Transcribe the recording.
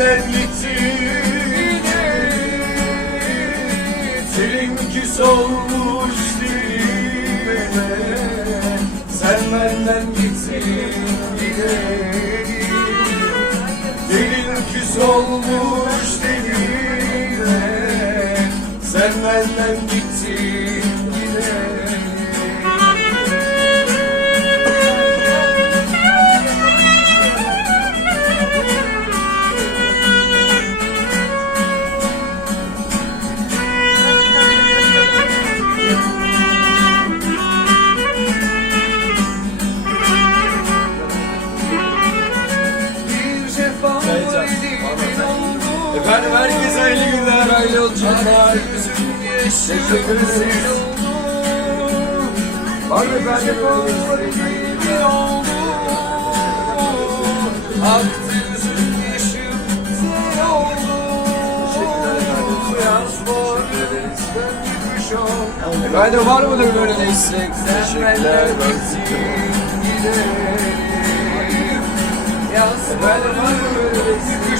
Senden gittin Dilim küs olmuş dilime. Sen benden gittin gidelim Dilim küs olmuş dilime. Sen benden gittin Efendim herkese hayırlı günler, hayırlı yolculuklar. Teşekkür ederiz. Var mı efendim? Bir Efendim var mıdır böyle destek? Teşekkürler. Yaz var böyle bir